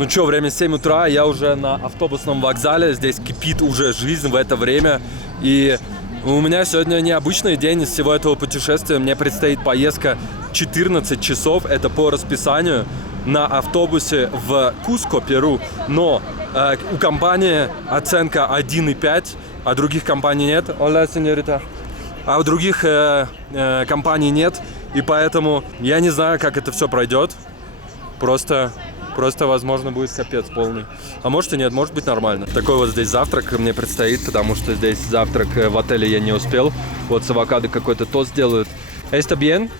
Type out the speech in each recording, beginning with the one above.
Ну что, время 7 утра, я уже на автобусном вокзале, здесь кипит уже жизнь в это время. И у меня сегодня необычный день из всего этого путешествия. Мне предстоит поездка 14 часов, это по расписанию, на автобусе в Куско, Перу. Но у компании оценка 1,5, а других компаний нет. Hola, señorita. А у других компаний нет, и поэтому я не знаю, как это все пройдет. Просто, возможно, будет капец полный. А может и нет, может быть нормально. Такой вот здесь завтрак мне предстоит, потому что здесь завтрак в отеле я не успел. Вот с авокадо какой-то тост делают. ¿Está bien?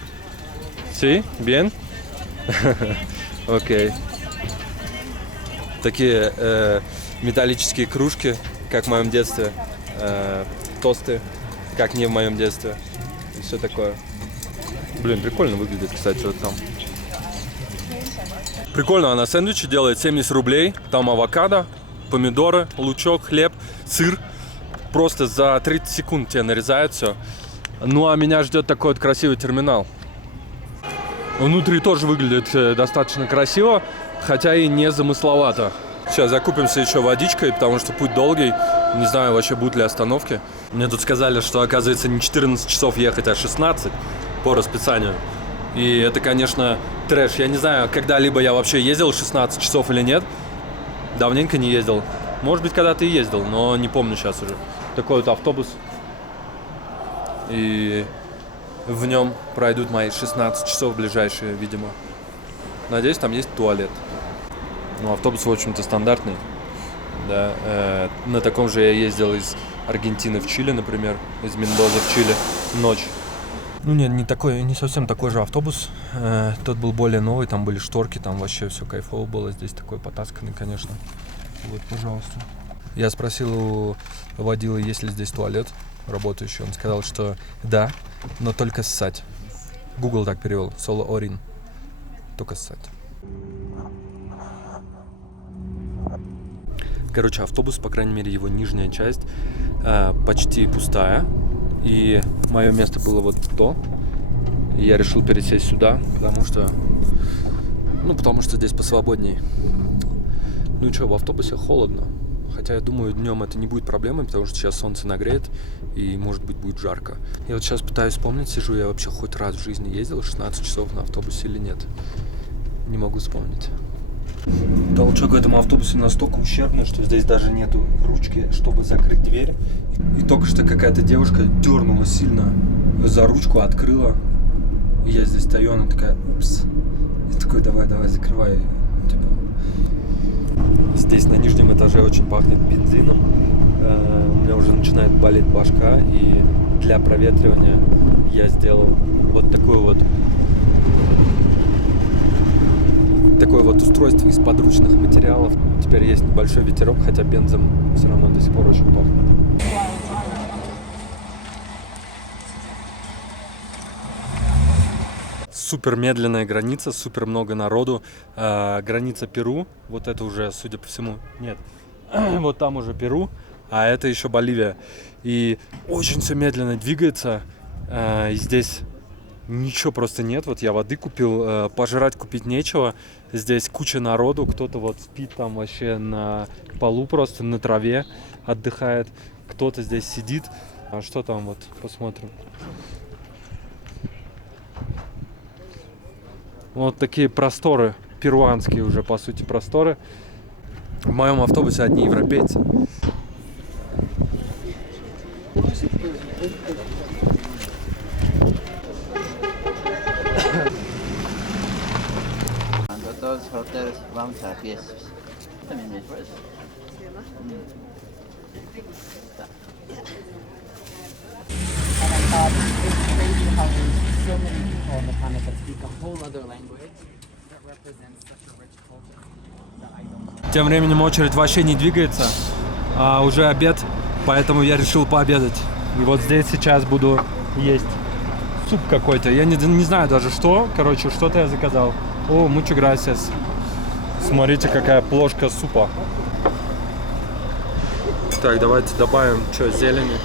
¿Sí? ¿Bien? Окей. Такие металлические кружки, как в моем детстве. Тосты, как не в моем детстве. И все такое. Блин, прикольно выглядит, кстати, вот там. Прикольно, она сэндвичи делает 70 рублей. Там авокадо, помидоры, лучок, хлеб, сыр. Просто за 30 секунд тебе нарезают все. Ну а меня ждет такой вот красивый терминал. Внутри тоже выглядит достаточно красиво, хотя и не замысловато. Сейчас закупимся еще водичкой, потому что путь долгий. Не знаю, вообще будут ли остановки. Мне тут сказали, что, оказывается, не 14 часов ехать, а 16 по расписанию. И это, конечно, трэш. Я не знаю, когда-либо я вообще ездил 16 часов или нет. Давненько не ездил. Может быть, когда-то и ездил, но не помню сейчас уже. Такой вот автобус. И в нем пройдут мои 16 часов ближайшие, видимо. Надеюсь, там есть туалет. Ну, автобус, в общем-то, стандартный. Да. На таком же я ездил из Аргентины в Чили, например. Из Мендозы в Чили. Ночь. Ну нет, не совсем такой же автобус. Тот был более новый, там были шторки, там вообще все кайфово было. Здесь такой потасканный, конечно. Вот, пожалуйста. Я спросил у водилы, есть ли здесь туалет работающий. Он сказал, что да, но только ссать. Google так перевел. Solo orin. Только ссать. Короче, автобус, по крайней мере, его нижняя часть почти пустая. И мое место было вот то. И я решил пересесть сюда, потому что здесь посвободней. Ну и что, в автобусе холодно. Хотя я думаю, днем это не будет проблемой, потому что сейчас солнце нагреет и, может быть, будет жарко. Я вот сейчас пытаюсь вспомнить, сижу, я вообще хоть раз в жизни ездил 16 часов на автобусе или нет. Не могу вспомнить. Толчок в этом автобусе настолько ущербный, что здесь даже нету ручки, чтобы закрыть дверь. И только что какая-то девушка дернула сильно за ручку, открыла. И я здесь стою, она такая, упс. Я такой, давай, закрывай. Типа. Здесь на нижнем этаже очень пахнет бензином. У меня уже начинает болеть башка. И для проветривания я сделал вот такое вот устройство из подручных материалов. Теперь есть небольшой ветерок, хотя бензом все равно до сих пор очень пахнет. Супер медленная граница, супер много народу. Граница Перу, вот это уже, судя по всему, нет, вот там уже Перу, а это еще Боливия. И очень все медленно двигается. И здесь ничего просто нет. Вот я воды купил, пожрать купить нечего. Здесь куча народу, кто-то вот спит там вообще на полу просто, на траве отдыхает. Кто-то здесь сидит. А что там вот, посмотрим. Вот такие просторы, перуанские уже, по сути, просторы. В моем автобусе одни европейцы. Todos los hoteles vamos a fiestas. También me parece. And I thought it's crazy how there's so many people on the planet that speak a whole other language that represents such a rich culture that I don't. Тем временем очередь вообще не двигается, а уже обед, поэтому я решил пообедать. И вот здесь сейчас буду есть суп какой-то. Я не знаю даже что. Короче, что-то я заказал. О, muchas gracias. Смотрите, какая плошка супа. Так, давайте добавим, зелени.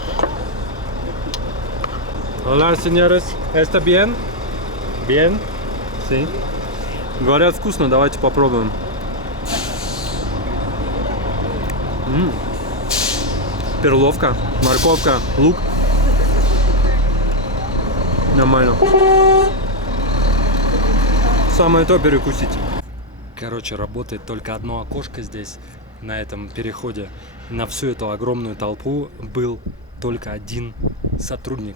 Hola, señores. ¿Está bien? Bien? Sí. Говорят, вкусно, давайте попробуем. Перловка, морковка, лук. Нормально. Самое то перекусить. Короче, работает только одно окошко здесь, на этом переходе. На всю эту огромную толпу был только один сотрудник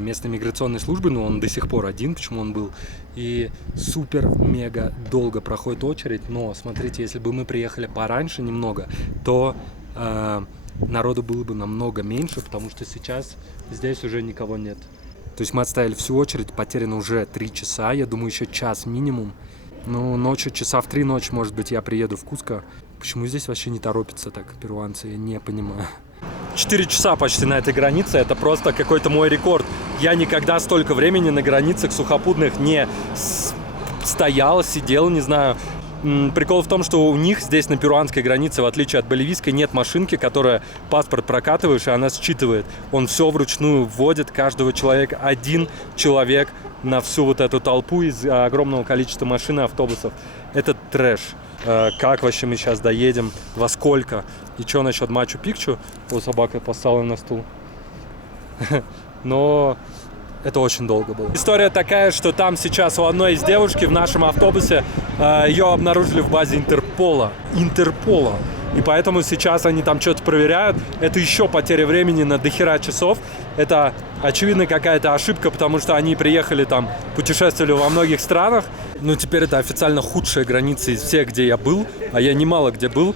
местной миграционной службы, но он до сих пор один, почему он был. И супер-мега долго проходит очередь, но смотрите, если бы мы приехали пораньше немного, то народу было бы намного меньше, потому что сейчас здесь уже никого нет. То есть мы отстояли всю очередь, потеряно уже 3 часа, я думаю, еще час минимум. Ну, ночью, часа в 3 ночи, может быть, я приеду в Куско. Почему здесь вообще не торопятся так перуанцы, я не понимаю. 4 часа почти на этой границе, это просто какой-то мой рекорд. Я никогда столько времени на границах сухопутных не стоял, сидел, не знаю. Прикол в том, что у них здесь на перуанской границе, в отличие от боливийской, нет машинки, которая паспорт прокатываешь, и она считывает. Он все вручную вводит, каждого человека, один человек на всю вот эту толпу из огромного количества машин и автобусов. Это трэш. Как вообще мы сейчас доедем, во сколько? И что насчет Мачу-Пикчу? О, собака поставила на стул. Но это очень долго было. История такая, что там сейчас у одной из девушки в нашем автобусе ее обнаружили в базе Интерпола. И поэтому сейчас они там что-то проверяют. Это еще потеря времени на дохера часов. Это, очевидно, какая-то ошибка, потому что они приехали там, путешествовали во многих странах. Но теперь это официально худшая граница из всех, где я был. А я немало где был.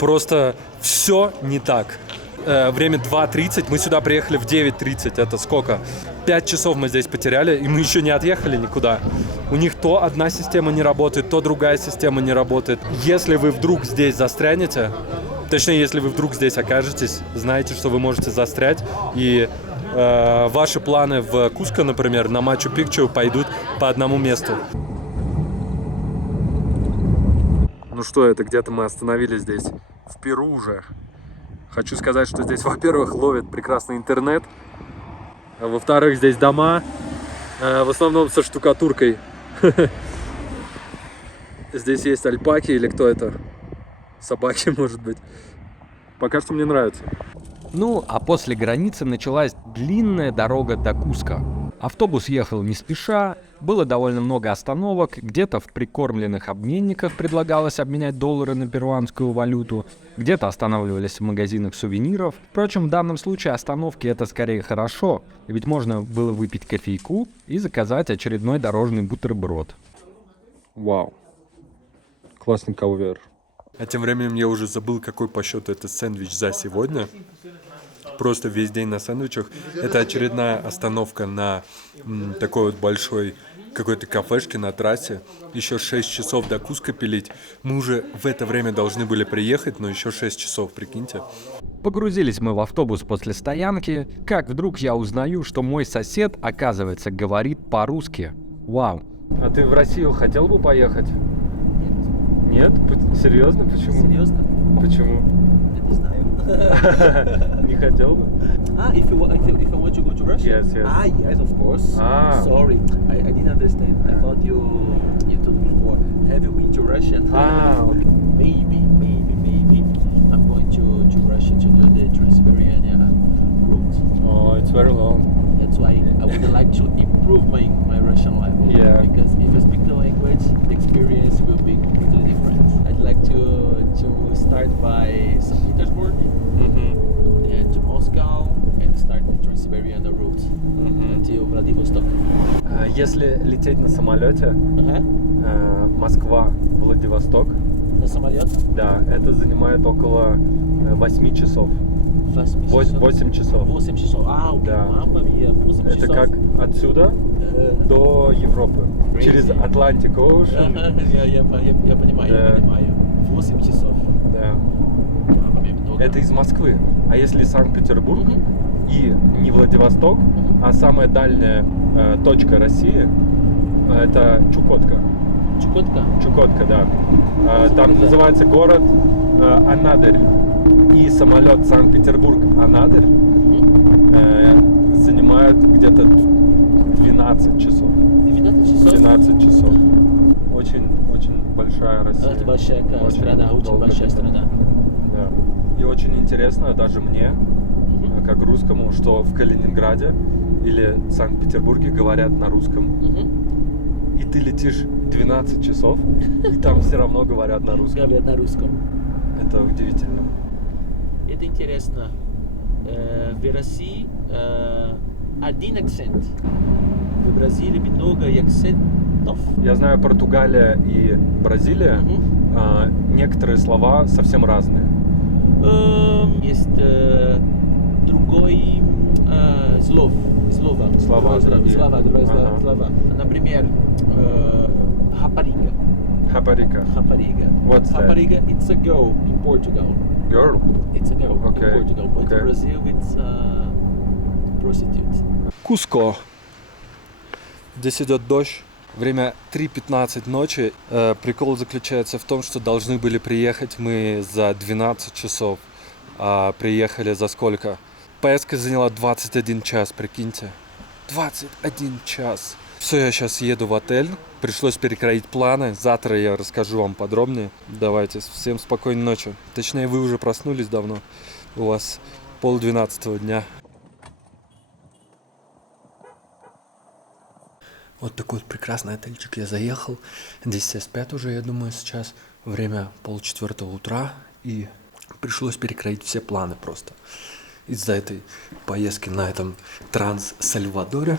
Просто все не так. Время 2:30, мы сюда приехали в 9:30, это сколько? 5 часов мы здесь потеряли, и мы еще не отъехали никуда. У них то одна система не работает, то другая система не работает. Если вы вдруг здесь застрянете, точнее, если вы вдруг здесь окажетесь, знаете, что вы можете застрять, и ваши планы в Куско, например, на Мачу-Пикчу пойдут по одному месту. Ну что это, где-то мы остановились здесь, в Перу уже. Хочу сказать, что здесь, во-первых, ловит прекрасный интернет, а во-вторых, здесь дома, в основном со штукатуркой. Здесь есть альпаки или кто это? Собаки, может быть. Пока что мне нравится. Ну, а после границы началась длинная дорога до Куско. Автобус ехал не спеша, было довольно много остановок, где-то в прикормленных обменниках предлагалось обменять доллары на перуанскую валюту, где-то останавливались в магазинах сувениров. Впрочем, в данном случае остановки это скорее хорошо, ведь можно было выпить кофейку и заказать очередной дорожный бутерброд. Вау. Классный ковер. А тем временем я уже забыл, какой по счету это сэндвич за сегодня. Просто весь день на сэндвичах. Это очередная остановка на такой вот большой какой-то кафешке на трассе. Еще 6 часов до Куско пилить. Мы уже в это время должны были приехать, но еще 6 часов, прикиньте. Погрузились мы в автобус после стоянки, как вдруг я узнаю, что мой сосед, оказывается, говорит по-русски. Вау. А ты в Россию хотел бы поехать? Нет? Серьезно? Почему? Серьезно? Почему? Я не знаю. Не хотел бы? If I want to go to Russia? Yes. Yes, of course. Sorry, I didn't understand. I thought you told me before. Have you been to Russia? Okay. Maybe I'm going to Russia to do the Trans-Siberian route. Oh, it's very long. That's why I would like to improve my Russian level. Yeah. Because if I speak the language, the experience will be completely different. I'd like to start by St. Petersburg, then to Moscow, and start the Trans-Siberian route until Vladivostok. Если лететь на самолете, Ага. Москва, Владивосток, На самолет? да, это занимает около 8 часов. 8 часов. 8 часов. Окей. Да. Мамма мия, 8 Это часов. как отсюда до Европы. Crazy. Через Atlantic Ocean. Ага, я понимаю, Да. я понимаю. 8 часов. Да. Мамма мия, много. Это из Москвы. А если Санкт-Петербург и не Владивосток, а самая дальняя точка России, это Чукотка. Чукотка? Да. Там называется город Анадырь. И самолет Санкт-Петербург-Анадырь занимает где-то 12 часов. 12 часов? 12 часов. Очень большая Россия. Это большая страна, очень долго большая летать. страна. Да. И очень интересно даже мне, как русскому, что в Калининграде или Санкт-Петербурге говорят на русском. И ты летишь 12 часов, и там все равно говорят на русском. Говорят на русском. Это удивительно. Это интересно. В России один акцент. В Бразилии много акцентов. Я знаю, Португалия и Бразилия, некоторые слова совсем разные. Есть другой слова. Слова другие. Ага. Слова. Например, хапарига. Хапарика. Хапарига. What's that? Hapariga, it's a girl in Portugal. Girl. It's a girl Okay, in Portugal, but okay. in Brazil it's prostitute. Куско. Здесь идет дождь. Время 3:15 ночи. Прикол заключается в том, что должны были приехать мы за 12 часов. А приехали за сколько? Поездка заняла 21 час, прикиньте. 21 час. Все, я сейчас еду в отель. Пришлось перекроить планы. Завтра я расскажу вам подробнее. Давайте, всем спокойной ночи. Точнее, вы уже проснулись давно. У вас 11:30 дня. Вот такой вот прекрасный отельчик я заехал. Здесь все спят уже, я думаю, сейчас. Время 3:30 утра. И пришлось перекроить все планы просто. Из-за этой поездки на этом Транс-Сальвадоре.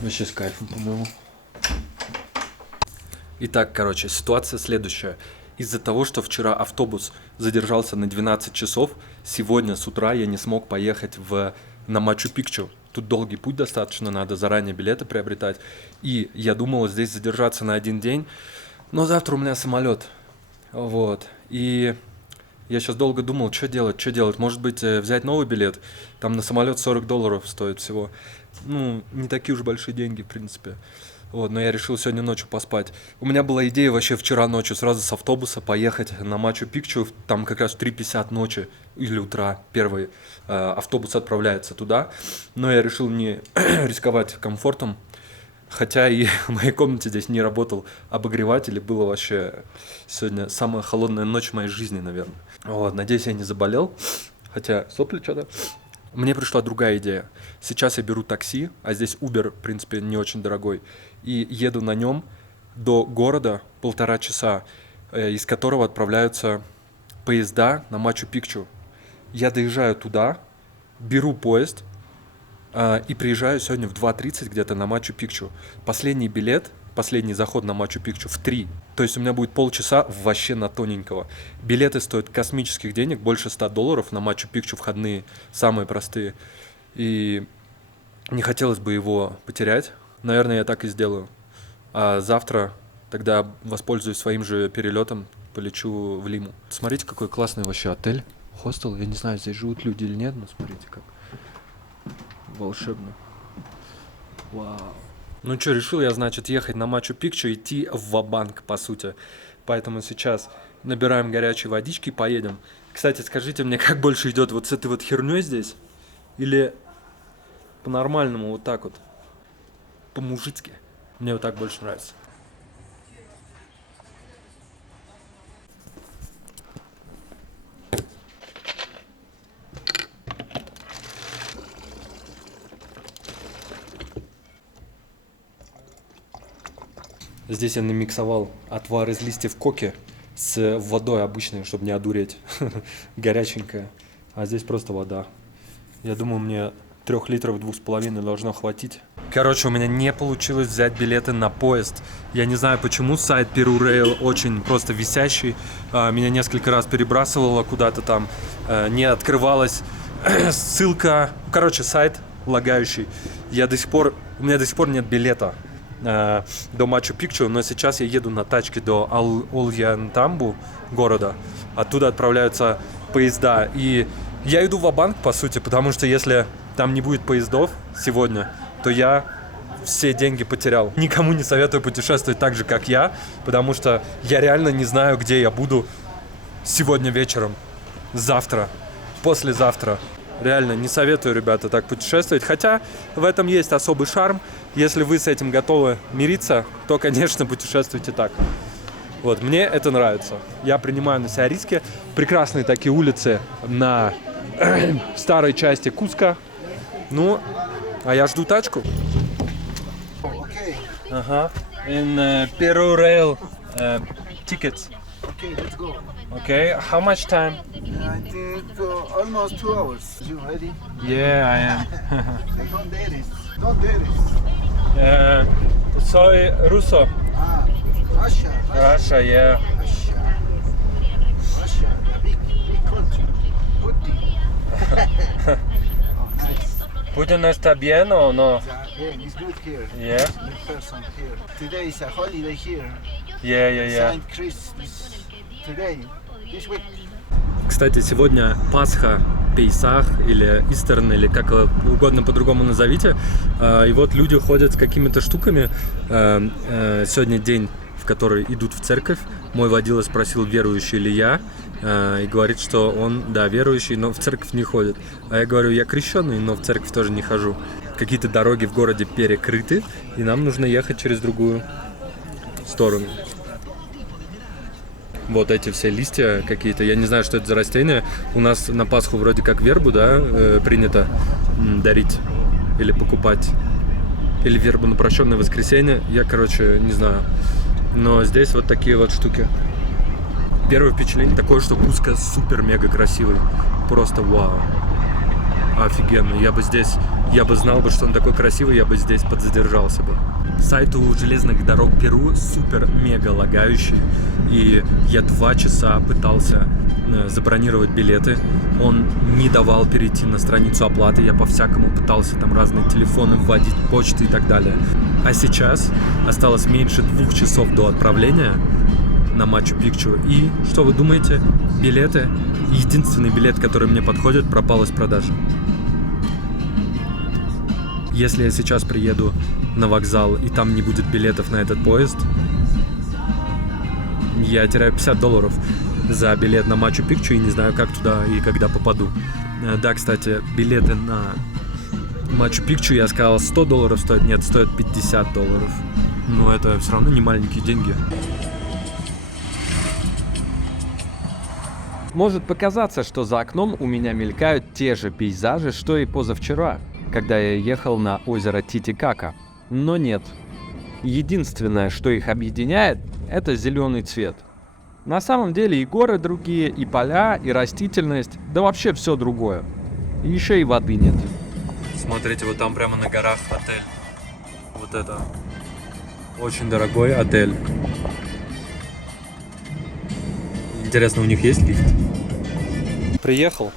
Вообще с кайфом, по-моему. Итак, короче, ситуация следующая. Из-за того, что вчера автобус задержался на 12 часов, сегодня с утра я не смог поехать на Мачу-Пикчу. Тут долгий путь достаточно, надо заранее билеты приобретать. И я думал здесь задержаться на один день, но завтра у меня самолет. Вот. И я сейчас долго думал, что делать. Может быть, взять новый билет? Там на самолет $40 стоит всего. Ну, не такие уж большие деньги, в принципе. Вот, но я решил сегодня ночью поспать. У меня была идея вообще вчера ночью сразу с автобуса поехать на Мачу-Пикчу. Там как раз в 3:50 ночи или утра первый автобус отправляется туда. Но я решил не рисковать комфортом. Хотя и в моей комнате здесь не работал обогреватель. И было вообще сегодня самая холодная ночь в моей жизни, наверное. Вот, надеюсь, я не заболел. Хотя сопли что-то. Мне пришла другая идея. Сейчас я беру такси, а здесь Uber, в принципе, не очень дорогой, и еду на нем до города 1,5 часа, из которого отправляются поезда на Мачу-Пикчу. Я доезжаю туда, беру поезд и приезжаю сегодня в 2:30 где-то на Мачу-Пикчу. Последний заход на Мачу-Пикчу в 3. То есть у меня будет полчаса вообще на тоненького. Билеты стоят космических денег, больше $100 на Мачу-Пикчу входные, самые простые. И не хотелось бы его потерять. Наверное, я так и сделаю. А завтра тогда воспользуюсь своим же перелетом, полечу в Лиму. Смотрите, какой классный вообще отель. Хостел, я не знаю, здесь живут люди или нет, но смотрите, как волшебно. Вау. Ну что, решил я, значит, ехать на Мачу-Пикчу, идти ва-банк, по сути. Поэтому сейчас набираем горячей водички и поедем. Кстати, скажите мне, как больше идет, вот с этой вот херней здесь? Или по-нормальному, вот так вот? По-мужицки? Мне вот так больше нравится. Здесь я намиксовал отвар из листьев коки с водой обычной, чтобы не одуреть. Горяченькая. А здесь просто вода. Я думаю, мне 3 литров 2,5 должно хватить. Короче, у меня не получилось взять билеты на поезд. Я не знаю почему, сайт Peru Rail очень просто висящий. Меня несколько раз перебрасывало куда-то там. Не открывалась ссылка. Короче, сайт лагающий. У меня до сих пор нет билета до Мачу-Пикчу, но сейчас я еду на тачке до Ольянтамбу города. Оттуда отправляются поезда. И я иду ва-банк, по сути, потому что если там не будет поездов сегодня, то я все деньги потерял. Никому не советую путешествовать так же, как я, потому что я реально не знаю, где я буду сегодня вечером, завтра, послезавтра. Реально, не советую, ребята, так путешествовать. Хотя в этом есть особый шарм. Если вы с этим готовы мириться, то, конечно, путешествуйте так. Вот, мне это нравится. Я принимаю на себя риски. Прекрасные такие улицы на старой части Куска. Ну, а я жду тачку. Ага. In Peru Rail tickets. Okay, let's go. Okay, how much time? I think almost 2 hours. You ready? Yeah, I am. Don't dare it. Don't dare it. Soy ruso. Ah, Russia. Russia, yeah. Russia. Russia, a big country. Putin. Oh, nice. Putin está bien o no? Yeah, it's good here. Yeah. Good person here. Today is a holiday here. Yeah. Saint Chris is today. This week. Кстати, сегодня Пасха, Пейсах или Истерн, или как угодно по-другому назовите. И вот люди ходят с какими-то штуками. Сегодня день, в который идут в церковь. Мой водила спросил, верующий ли я. И говорит, что он, да, верующий, но в церковь не ходит. А я говорю, я крещеный, но в церковь тоже не хожу. Какие-то дороги в городе перекрыты, и нам нужно ехать через другую сторону. Вот эти все листья какие-то, я не знаю, что это за растения. У нас на Пасху вроде как вербу, да, принято дарить или покупать. Или вербу на прощенное воскресенье, я, короче, не знаю. Но здесь вот такие вот штуки. Первое впечатление такое, что Куско супер-мега красивый. Просто вау. Офигенно. Я бы знал бы, что он такой красивый, я бы здесь подзадержался бы. Сайт у железных дорог Перу супер-мега лагающий. И я 2 часа пытался забронировать билеты. Он не давал перейти на страницу оплаты. Я по-всякому пытался там разные телефоны вводить, почты и так далее. А сейчас осталось меньше 2 часов до отправления на Мачу-Пикчу. И что вы думаете? Билеты, единственный билет, который мне подходит, пропал из продажи. Если я сейчас приеду на вокзал и там не будет билетов на этот поезд, я теряю $50 за билет на Мачу-Пикчу и не знаю, как туда и когда попаду. Да, кстати, билеты на Мачу-Пикчу, я сказал, $100 стоят, нет, стоят $50. Но это все равно не маленькие деньги. Может показаться, что за окном у меня мелькают те же пейзажи, что и позавчера, когда я ехал на озеро Титикака. Но нет. Единственное, что их объединяет, это зеленый цвет. На самом деле и горы другие, и поля, и растительность, да вообще все другое. И еще и воды нет. Смотрите, вот там прямо на горах отель. Вот это. Очень дорогой отель. Интересно, у них есть лифт? Приехал.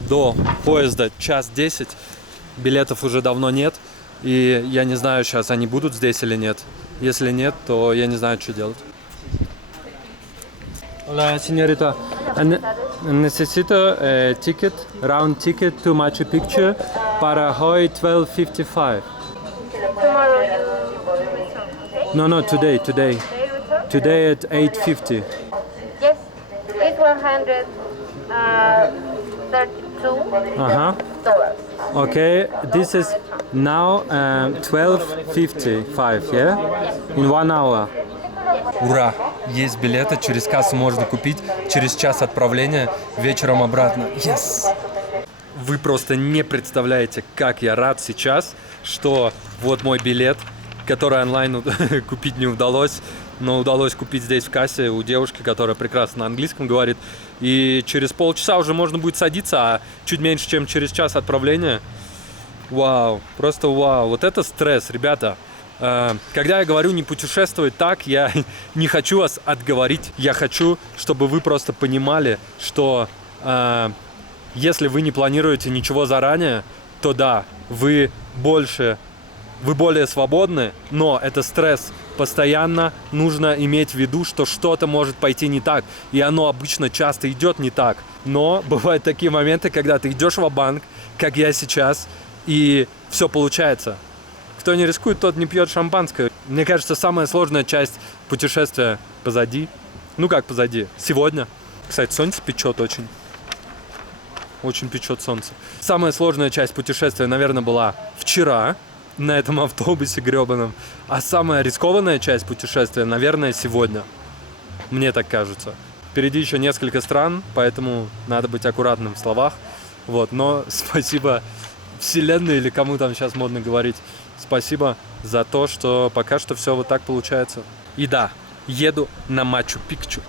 До поезда 1:10. Билетов уже давно нет. И я не знаю, сейчас они будут здесь или нет. Если нет, то я не знаю, что делать. Hola, señorita. Necesito ticket, round ticket to Machu Picchu para hoy 12:55. Tomorrow you return, okay? No, today. They return? Today at 8:50. Yes, it's $132. Ага. Okay, this is now 12:55, yeah? In 1 hour. Ура! Есть билеты, через кассу можно купить, через час отправления, вечером обратно. Yes! Вы просто не представляете, как я рад сейчас, что вот мой билет, который онлайн купить не удалось, но удалось купить здесь в кассе у девушки, которая прекрасно на английском говорит. И через полчаса уже можно будет садиться, а чуть меньше, чем через час отправления. Вау, просто вау. Вот это стресс, ребята. Когда я говорю не путешествовать так, я не хочу вас отговорить. Я хочу, чтобы вы просто понимали, что если вы не планируете ничего заранее, то да, вы более свободны, но это стресс. Постоянно нужно иметь в виду, что что-то может пойти не так. И оно обычно часто идет не так. Но бывают такие моменты, когда ты идешь ва-банк, как я сейчас, и все получается. Кто не рискует, тот не пьет шампанское. Мне кажется, самая сложная часть путешествия позади. Ну как позади? Сегодня. Кстати, солнце печет очень. очень печет солнце. Самая сложная часть путешествия, наверное, была вчера на этом автобусе гребаном. А самая рискованная часть путешествия, наверное, сегодня. Мне так кажется. Впереди еще несколько стран, поэтому надо быть аккуратным в словах. Вот, но спасибо Вселенной, или кому там сейчас модно говорить. Спасибо за то, что пока что все вот так получается. И да, еду на Мачу-Пикчу.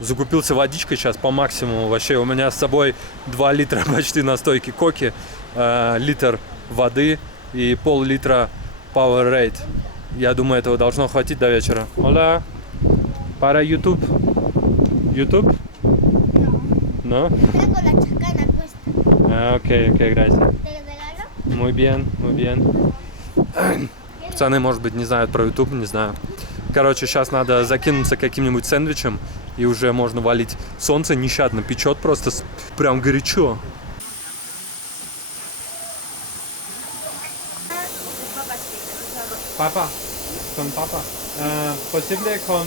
Закупился водичкой сейчас по максимуму. Вообще у меня с собой 2 литра почти настойки коки, литр воды и пол-литра Powerade. Я думаю, этого должно хватить до вечера. Hola, para YouTube. YouTube? No? Tengo la chacana puesta. Окей, gracias. ¿Te regalo? Muy bien. Пацаны, может быть, не знают про YouTube, не знаю. Короче, сейчас надо закинуться каким-нибудь сэндвичем, и уже можно валить. Солнце нещадно печет, просто прям горячо. Папа, posible con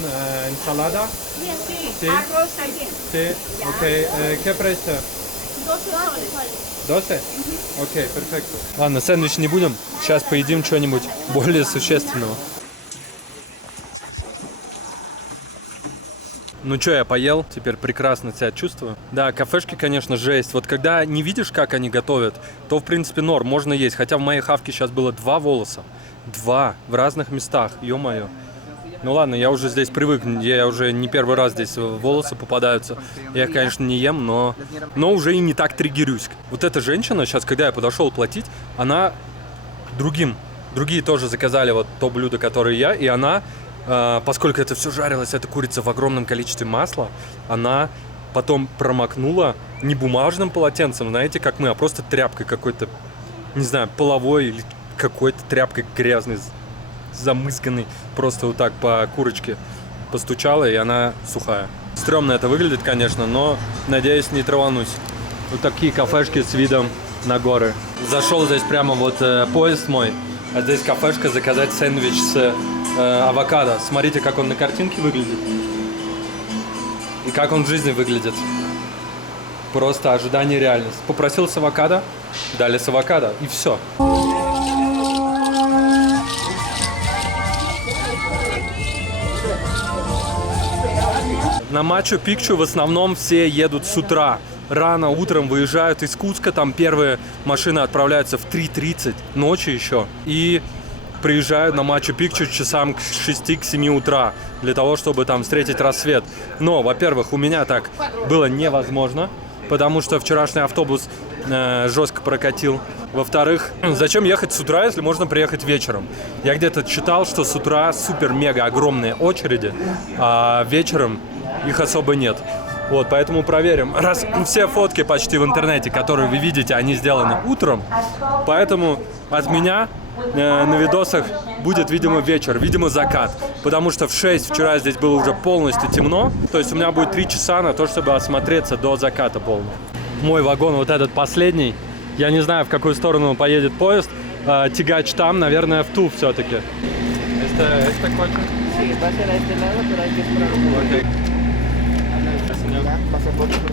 ensalada? Sí. Arroz también. Sí, ok. ¿Qué precio? 12 soles. 12? Окей, перфекто. Ладно, сэндвич не будем. Сейчас поедим что-нибудь более существенного. Ну что, я поел, теперь прекрасно себя чувствую. Да, кафешки, конечно, жесть. Вот когда не видишь, как они готовят, то, в принципе, норм, можно есть. Хотя в моей хавке сейчас было 2 волоса. 2 в разных местах, ё-моё. Ну ладно, я уже здесь привык, я уже не первый раз здесь волосы попадаются. Я их, конечно, не ем, но уже и не так триггерюсь. Вот эта женщина, сейчас, когда я подошел платить, она другие тоже заказали вот то блюдо, которое я, и она, поскольку это все жарилось, эта курица в огромном количестве масла, она потом промокнула не бумажным полотенцем, знаете, как мы, а просто тряпкой какой-то, не знаю, половой или какой-то тряпкой грязной, замысканный, просто вот так по курочке постучала, и она сухая. Стрёмно это выглядит, конечно, но, надеюсь, не траванусь. Вот такие кафешки с видом на горы. Зашел здесь прямо вот поезд мой, а здесь кафешка, заказать сэндвич с авокадо. Смотрите, как он на картинке выглядит. И как он в жизни выглядит. Просто ожидание реальность. Попросил с авокадо, дали с авокадо, и все. На Мачу-Пикчу в основном все едут с утра. Рано утром выезжают из Куска, там первые машины отправляются в 3:30 ночи еще. И приезжают на Мачу-Пикчу часам к 6-7 утра, для того, чтобы там встретить рассвет. Но, во-первых, у меня так было невозможно, потому что вчерашний автобус жестко прокатил. Во-вторых, зачем ехать с утра, если можно приехать вечером? Я где-то читал, что с утра супер-мега огромные очереди, а вечером их особо нет. Вот, поэтому проверим. Раз все фотки почти в интернете, которые вы видите, они сделаны утром, поэтому от меня на видосах будет, видимо, вечер, видимо, закат. Потому что в 6 вчера здесь было уже полностью темно, то есть у меня будет 3 часа на то, чтобы осмотреться до заката полного. Мой вагон, вот этот последний, я не знаю, в какую сторону поедет поезд. Тягач там, наверное, в ту все-таки. ¿Este coche? Sí, va a ser a este lado, pero hay que esperar un poco. Ya, pasaporte, por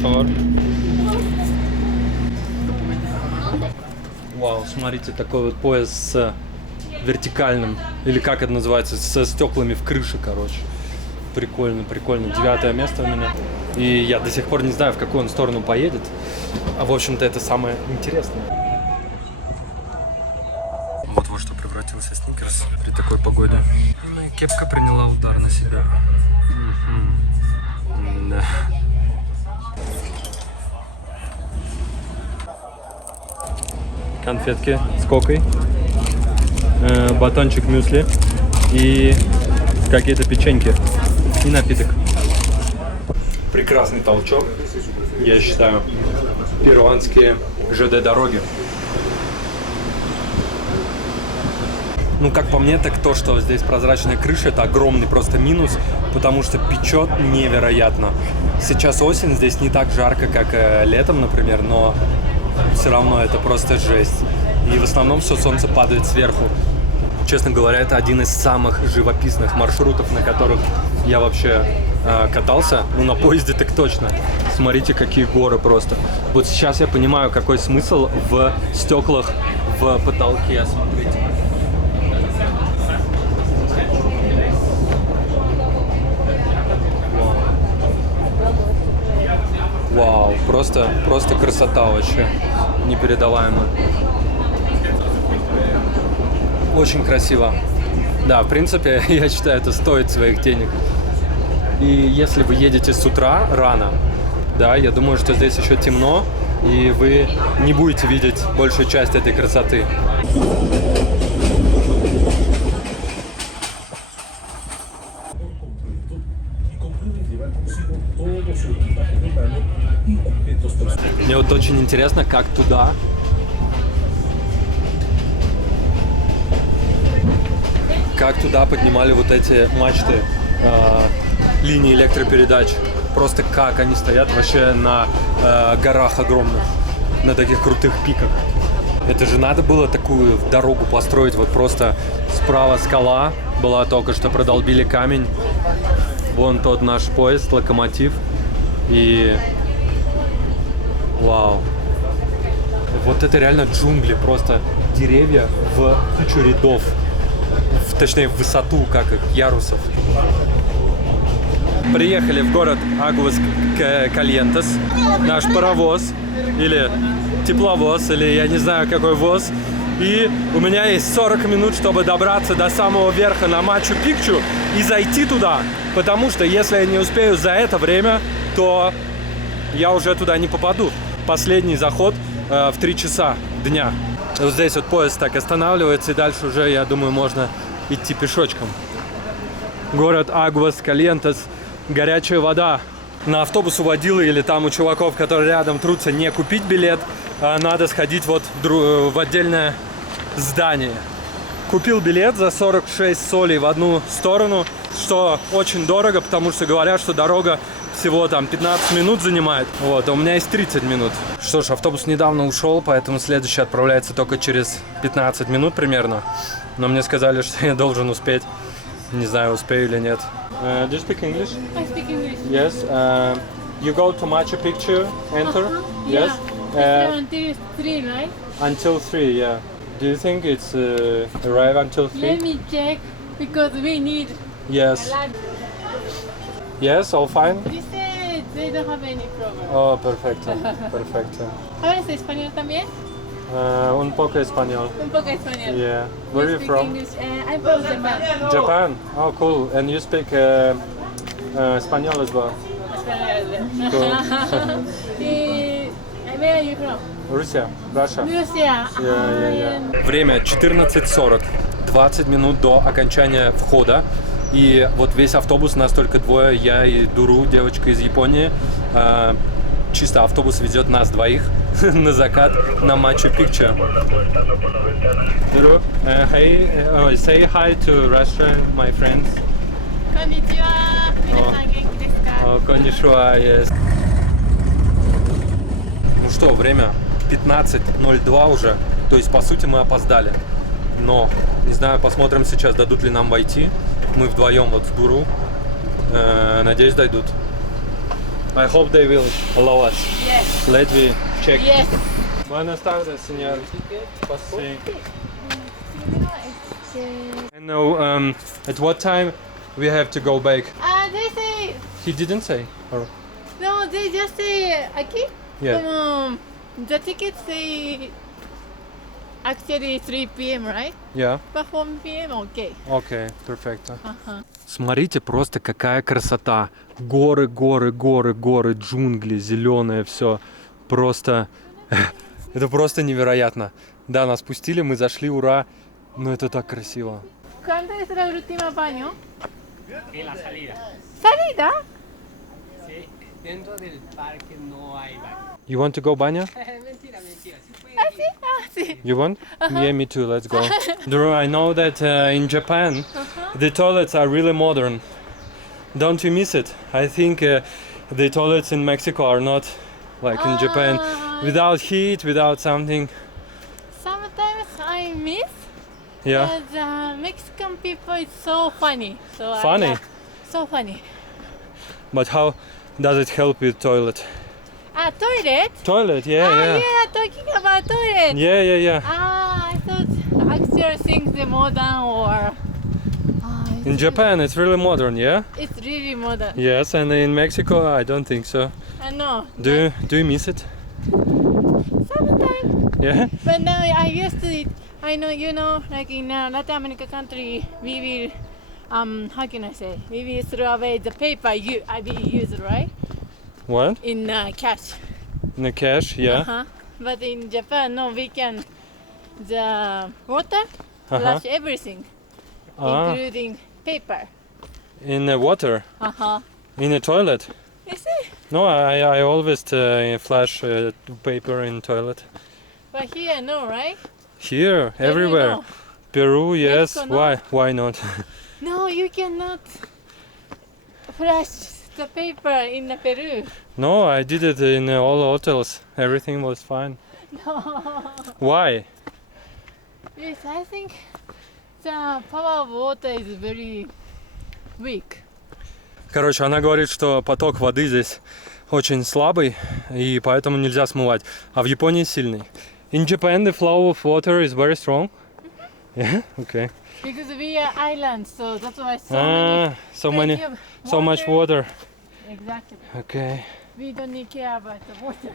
favor. Вау, смотрите, такой вот поезд с вертикальным, или как это называется, со стеклами в крыше, короче. Прикольно, прикольно. 9-е место у меня. И я до сих пор не знаю, в какую он сторону поедет. А в общем-то это самое интересное. Вот во что превратился сникерс при такой погоде. Ну и кепка приняла удар на себя. Да. Конфетки с кокой, батончик мюсли и какие-то печеньки и напиток. Прекрасный толчок, я считаю, перуанские ЖД-дороги. Ну, как по мне, так то, что здесь прозрачная крыша, это огромный просто минус, потому что печет невероятно. Сейчас осень, здесь не так жарко, как летом, например, но все равно это просто жесть. И в основном все солнце падает сверху. Честно говоря, это один из самых живописных маршрутов, на которых я вообще катался. Ну, на поезде так точно. Смотрите, какие горы просто. Вот сейчас я понимаю, какой смысл в стеклах в потолке. Смотрите. Вау, просто красота вообще непередаваемая. Очень красиво. Да, в принципе, я считаю, это стоит своих денег. И если вы едете с утра рано, да, я думаю, что здесь еще темно, и вы не будете видеть большую часть этой красоты. Мне вот очень интересно, как туда. Как туда поднимали вот эти мачты линии электропередач. Просто как они стоят вообще на горах огромных, на таких крутых пиках. Это же надо было такую дорогу построить. Вот просто справа скала была, только что продолбили камень. Вон тот наш поезд, локомотив. И вау. Вот это реально джунгли, просто деревья в кучу рядов. Точнее, в высоту, как их, ярусов. Приехали в город Агуаскальентес. Наш паровоз, или тепловоз, или я не знаю какой воз. И у меня есть 40 минут, чтобы добраться до самого верха на Мачу-Пикчу и зайти туда. Потому что если я не успею за это время, то я уже туда не попаду. Последний заход в 3 часа дня. Вот здесь вот поезд так останавливается, и дальше уже, я думаю, можно идти пешочком. Город Агуаскальентес, горячая вода. На автобус у водилы или там у чуваков, которые рядом трутся, не купить билет, а надо сходить вот в отдельное здание. Купил билет за 46 солей в одну сторону, что очень дорого, потому что говорят, что дорога всего там 15 минут занимает. Вот, а у меня есть 30 минут. Что ж, автобус недавно ушел, поэтому следующий отправляется только через 15 минут примерно. Но мне сказали, что я должен успеть. Не знаю, успею или нет. Do you speak English? I speak English. Yes. You go to Machu Picchu, enter? Yeah. Yes. Until 3, right? Until 3, yeah. Do you think it's arrive until 3? Let me check because we need Yes. a lot. Yes, all fine? They said they don't have any problem. Oh, perfecto. Perfecto. ¿Hablas español también? Un poco español. Un poco español. Yeah. Where are you speak from? English. I'm from Japan. Japan. Oh, cool. And you speak Spanish as well? Español. Where are you from? Russia. Russia. Russia. Время 14:40. 20 минут до окончания входа. И вот весь автобус, нас только двое, я и Дуру, девочка из Японии. Чисто автобус везет нас двоих на закат на Мачу-Пикчу. Дуру, hey, say hi to Russia, my friends. Konnichiwa. Minasan genki desu ka? Konnichiwa, yes. Ну что, время 15:02 уже, то есть по сути мы опоздали. Но, не знаю, посмотрим сейчас, дадут ли нам войти. Мы вдвоем вот в Дуру. Надеюсь, дойдут. I hope they will allow us. Yes. Let me check. Yes. Buenas tardes, señor. Sí. And now, at what time we have to go back? They say He didn't say. Or no. They just say aquí. yeah, The tickets say actually 3 p.m. right? yeah. But 4 p.m. okay. Окей, перфекто. Смотрите, просто какая красота. Горы, горы, горы, горы, джунгли, зеленое все. Просто... это просто невероятно. Да, нас пустили, мы зашли, ура. Но это так красиво. ¿Cuándo es el último baño? En la salida. ¿Salida? Sí, dentro del parque no hay baño. You want to go banyo? Mentira, mentira. Sí puede Ah, sí. Ah, sí. You want? Yeah, me too. Let's go. Drew, I know that in Japan, the toilets are really modern. Don't you miss it? I think the toilets in Mexico are not like in Japan, without heat, without something. Sometimes I miss. Yeah. The Mexican people is so funny. So Funny? so funny. But how does it help with toilet? Ah, toilet? Toilet, yeah. Yeah, talking about toilet. Yeah. Ah, I thought actual things the modern or. In Japan, it's really modern, yeah? It's really modern. Yes, and in Mexico, I don't think so. No. Do you miss it? Sometimes. Yeah? But now I used to it. I know, like in Latin America country, we will, how can I say? We will throw away the paper we use, right? What? In cash. In the cash, yeah. Uh-huh. But in Japan, no, we can the water flush everything, including paper. In the water? Uh-huh. In the toilet? You see? No, I always flash paper in toilet. But here, no, right? Here, everywhere. No. Peru, yes. Mexico, no. Why not? No, you cannot flash the paper in the Peru. No, I did it in all hotels. Everything was fine. No. Why? Yes, I think the power of water is very weak. Короче, она говорит, что поток воды здесь очень слабый, и поэтому нельзя смывать. А в Японии сильный. In Japan, the flow of water is very strong. Yeah, okay. Because we are islands, so that's why So much water. Exactly. Okay. We don't need care about the water.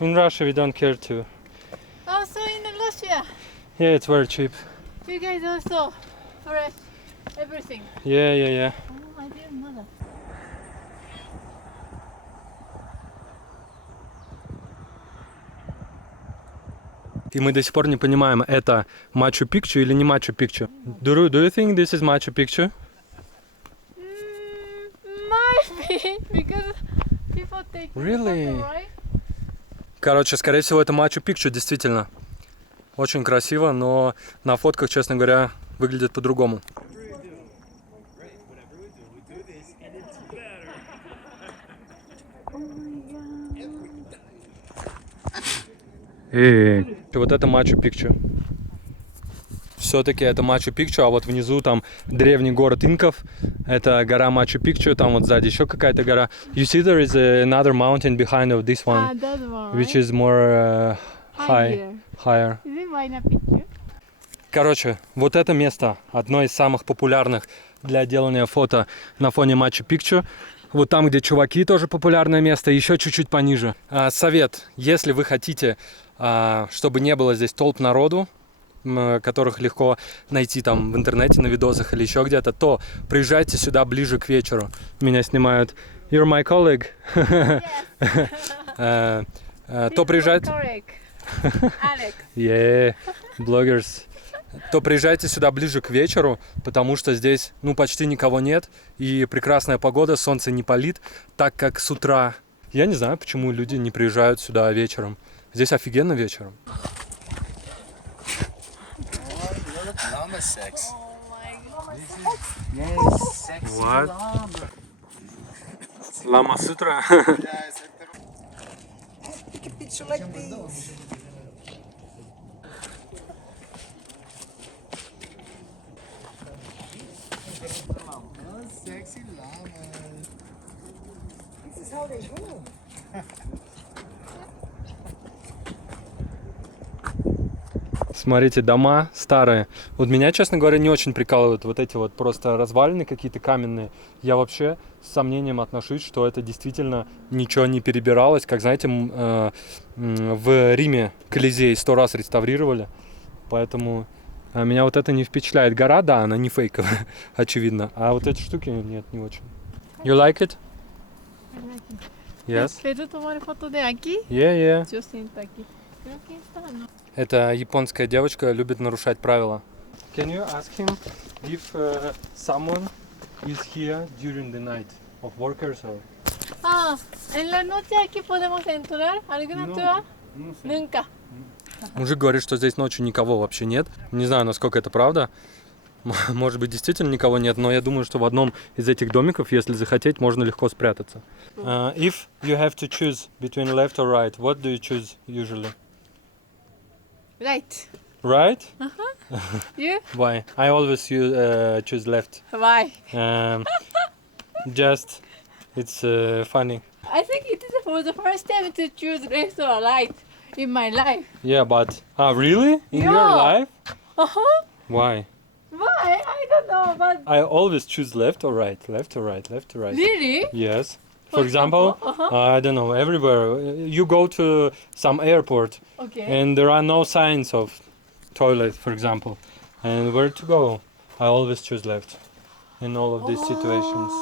In Russia, we don't care to. Also in Russia, Yeah, it's very cheap. you guys also fresh everything. Yeah. Oh, I didn't know that. И мы до сих пор не понимаем, это Мачу-Пикчу или не Мачу-Пикчу. Do you think this is Machu-Picchu? Might be because people take Really? photo, right? Короче, скорее всего, это Мачу-Пикчу, действительно. Очень красиво, но на фотках, честно говоря, выглядит по-другому. И вот это Мачу-Пикчу. Все-таки это Мачу-Пикчу, а вот внизу там древний город инков. Это гора Мачу-Пикчу, там вот сзади еще какая-то гора. You see there is another mountain behind of this one, That one, which right? is more Higher. higher. Is it my picture? Короче, вот это место одно из самых популярных для делания фото на фоне Мачу-Пикчу. Вот там, где чуваки, тоже популярное место, еще чуть-чуть пониже. Совет, если вы хотите, чтобы не было здесь толп народу, которых легко найти там в интернете, на видосах или еще где-то, то приезжайте сюда ближе к вечеру. Меня снимают. You're my colleague. То приезжайте... Alex. Yeah, bloggers. То приезжайте сюда ближе к вечеру, потому что здесь, почти никого нет, и прекрасная погода, солнце не палит, так как с утра. Я не знаю, почему люди не приезжают сюда вечером. Здесь офигенно вечером. Llama sex. What? Lama Sutra? Take a picture like this. Sexy llamas. This is how they go. Смотрите, дома старые. Вот меня, честно говоря, не очень прикалывают вот эти вот просто развалины какие-то каменные. Я вообще с сомнением отношусь, что это действительно ничего не перебиралось. Как, знаете, в Риме Колизей 100 раз реставрировали. Поэтому меня вот это не впечатляет. Гора, да, она не фейковая, очевидно. А вот эти штуки, нет, не очень. You like it? I like it. Yes? ¿Puedo tomar foto de aquí? Yeah. Yo siento aquí. Creo que está, ¿no? Эта японская девочка любит нарушать правила. Can you ask him if someone is here during the night of workers or? En la noche aquí podemos entrar. ¿Alguna tuya? Nunca. Мужик говорит, что здесь ночью никого вообще нет. Не знаю, насколько это правда. Может быть, действительно никого нет, но я думаю, что в одном из этих домиков, если захотеть, можно легко спрятаться. If you have to choose between left or right, what do you choose usually? Right. Right? You? Why? I always choose left. Why? Just, it's funny. I think it is for the first time to choose left or right in my life. Yeah, but really? In your Yeah. life? Uh-huh. Why? Why? I don't know, but I always choose left or right, left or right, left or right. really? Yes. For For example, I don't know, everywhere. You go to some airport Okay. and there are no signs of toilet, for example. And where to go? I always choose left in all of these situations.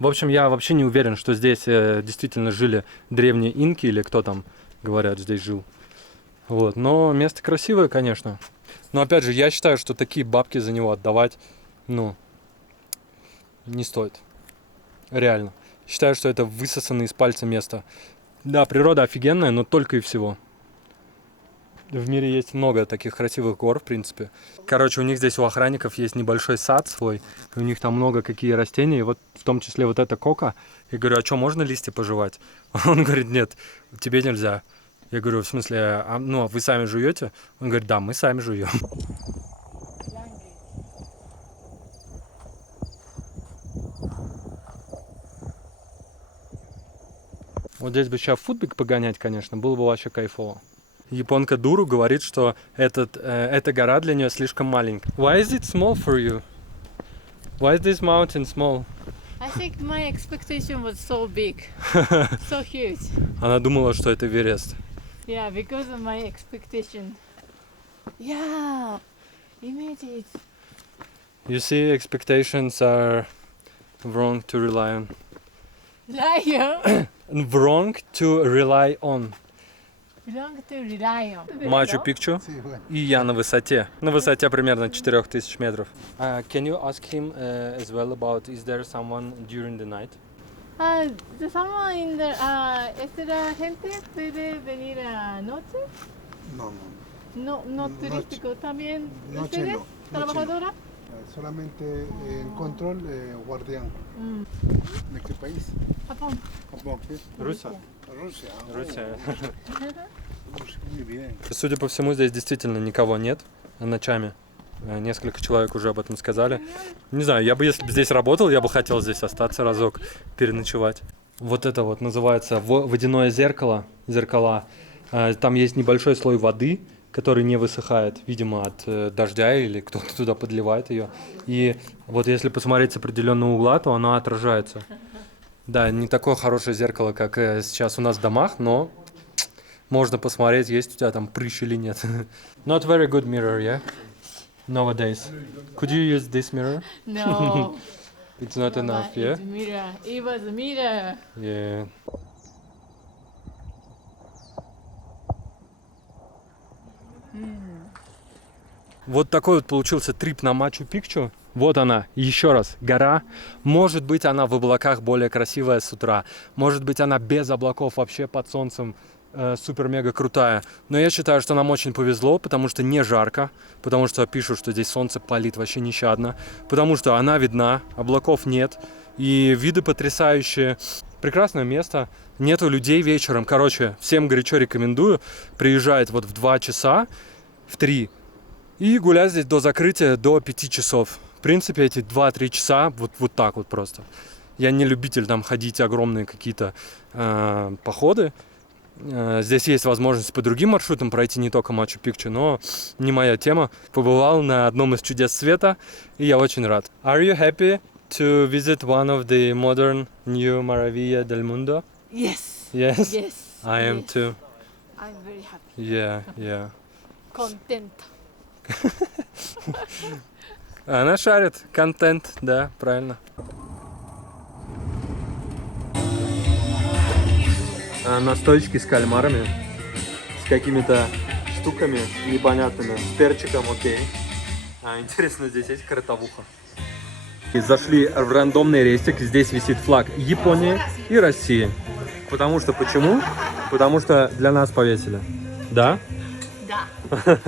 В общем, я вообще не уверен, что здесь действительно жили древние инки или кто там, говорят, здесь жил. Вот. Но место красивое, конечно. Но опять же, я считаю, что такие бабки за него отдавать, ну, не стоит. Реально. Считаю, что это высосанное из пальца место. Да, природа офигенная, но только и всего. В мире есть много таких красивых гор, в принципе. Короче, у них здесь у охранников есть небольшой сад свой. И у них там много какие растения. И вот в том числе вот это кока. Я говорю, а что, можно листья пожевать? Он говорит, нет, тебе нельзя. Я говорю, в смысле, а вы сами жуете? Он говорит, да, мы сами жуем. Вот здесь бы сейчас футбик погонять, конечно, было бы вообще кайфово. Японка Дуру говорит, что эта гора для нее слишком маленькая. Why is it small for you? Why is this mountain small? I think my expectation was so big, so huge. Она думала, что это Эверест. Yeah, because of my expectation. Yeah, image it. You see, expectations are wrong to rely on. Lion Wrong to rely on. belong to rely on. Мачу-Пикчу. И я на высоте. На высоте примерно 4000 метров. Can you ask him as well about, is there someone during the night? The someone in the esta gente puede venir a noche? No, No, no Noche. turístico también. Noche ¿Ustedes? no, noche no. ¿Trabajadora? solamente en control guardián. ¿De qué país? Japón. Japón, ¿sí? Руся. Rusia. Руся. Muy bien. Судя по всему, здесь действительно никого нет ночами. Несколько человек уже об этом сказали. Не знаю, если бы здесь работал, я бы хотел здесь остаться разок, переночевать. Вот это вот называется водяное зеркало. Зеркала. Там есть небольшой слой воды, который не высыхает, видимо, от дождя или кто-то туда подливает ее. И вот если посмотреть с определенного угла, то она отражается. Да, не такое хорошее зеркало, как сейчас у нас в домах, но можно посмотреть, есть у тебя там прыщ или нет. Not very good mirror, yeah? Nowadays. Could you use this mirror? No. It's not enough, Mama, yeah? it's mirror. It was a mirror. Yeah. Вот такой вот получился трип на Мачу-Пикчу. Вот она, еще раз, гора. Может быть, она в облаках более красивая с утра. Может быть, она без облаков, вообще под солнцем, супер-мега крутая. Но я считаю, что нам очень повезло, потому что не жарко. Потому что пишут, что здесь солнце палит вообще нещадно. Потому что она видна, облаков нет. И виды потрясающие. Прекрасное место. Нету людей вечером. Короче, всем горячо рекомендую. Приезжает вот в 2 часа, в 3. И гулять здесь до закрытия до 5 часов. В принципе, эти 2-3 часа вот так вот просто. Я не любитель там ходить огромные какие-то походы. Здесь есть возможность по другим маршрутам пройти, не только Мачу-Пикчу, но не моя тема. Побывал на одном из чудес света, и я очень рад. Are you happy to visit one of the modern new Maravilla del Mundo? Yes. Yes? Yes. I am yes. too. I'm very happy. Yeah. Content. Она шарит. Контент, да, правильно. Настойчики с кальмарами, с какими-то штуками непонятными, с перчиком, окей. Интересно, здесь есть кротовуха. И зашли в рандомный рестик, здесь висит флаг Японии и России. Потому что, почему? Потому что для нас повесили. Да? Да.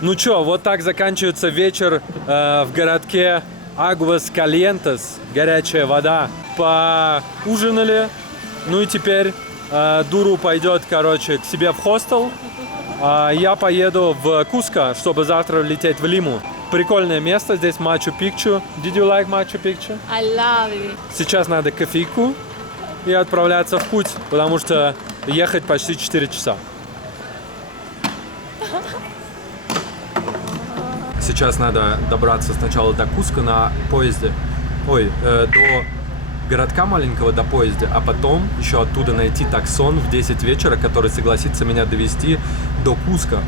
Ну чё, вот так заканчивается вечер в городке Агуас Кальентес, горячая вода. Поужинали, ну и теперь Дуру пойдет, короче, к себе в хостел А я поеду в Куско, чтобы завтра лететь в Лиму. Прикольное место, здесь Мачу-Пикчу. Did you like Machu-Picchu? I love it. Сейчас надо кофейку и отправляться в путь, потому что ехать почти 4 часа. Сейчас надо добраться сначала до Куско на поезде. До городка маленького до поезда, а потом еще оттуда найти таксон в 10 вечера, который согласится меня довести до Куско.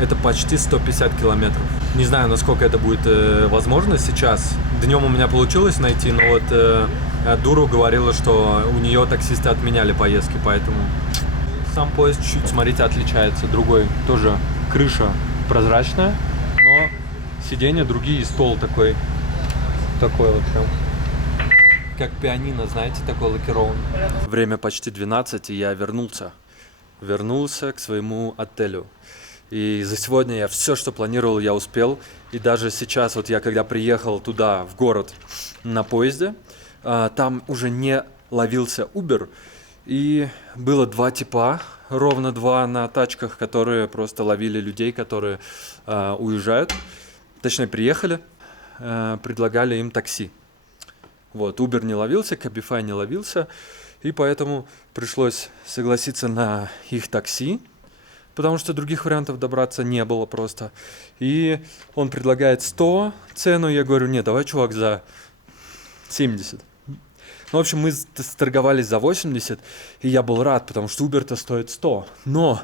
Это почти 150 километров. Не знаю, насколько это будет возможно сейчас. Днем у меня получилось найти, но вот Дуру говорила, что у нее таксисты отменяли поездки, поэтому сам поезд чуть, смотрите, отличается. Другой, тоже крыша прозрачная, но сиденья другие и стол такой вот прям. Как пианино, знаете, такой лакированный. Время почти 12, и я вернулся к своему отелю. И за сегодня я все, что планировал, я успел. И даже сейчас, вот я когда приехал туда, в город, на поезде, там уже не ловился Uber. И было два типа, ровно два на тачках, которые просто ловили людей, которые уезжают. Точнее, приехали, предлагали им такси. Вот, Uber не ловился, Cabify не ловился, и поэтому пришлось согласиться на их такси, потому что других вариантов добраться не было просто. И он предлагает 100 цену, я говорю, нет, давай, чувак, за 70. Ну, в общем, мы сторговались за 80, и я был рад, потому что Uber-то стоит 100. Но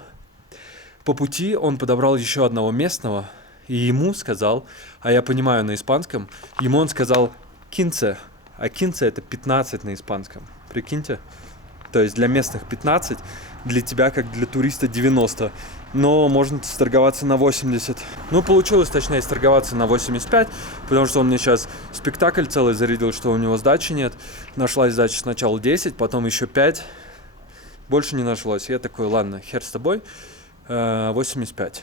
по пути он подобрал еще одного местного, и ему сказал, а я понимаю на испанском, ему он сказал «кинце». А кинце это 15 на испанском. Прикиньте. То есть для местных 15, для тебя, как для туриста, 90. Но можно сторговаться на 80. Ну, получилось, точнее, сторговаться на 85, потому что он мне сейчас спектакль целый зарядил, что у него сдачи нет. Нашлась сдача сначала 10, потом еще 5. Больше не нашлось. Я такой, ладно, хер с тобой. 85.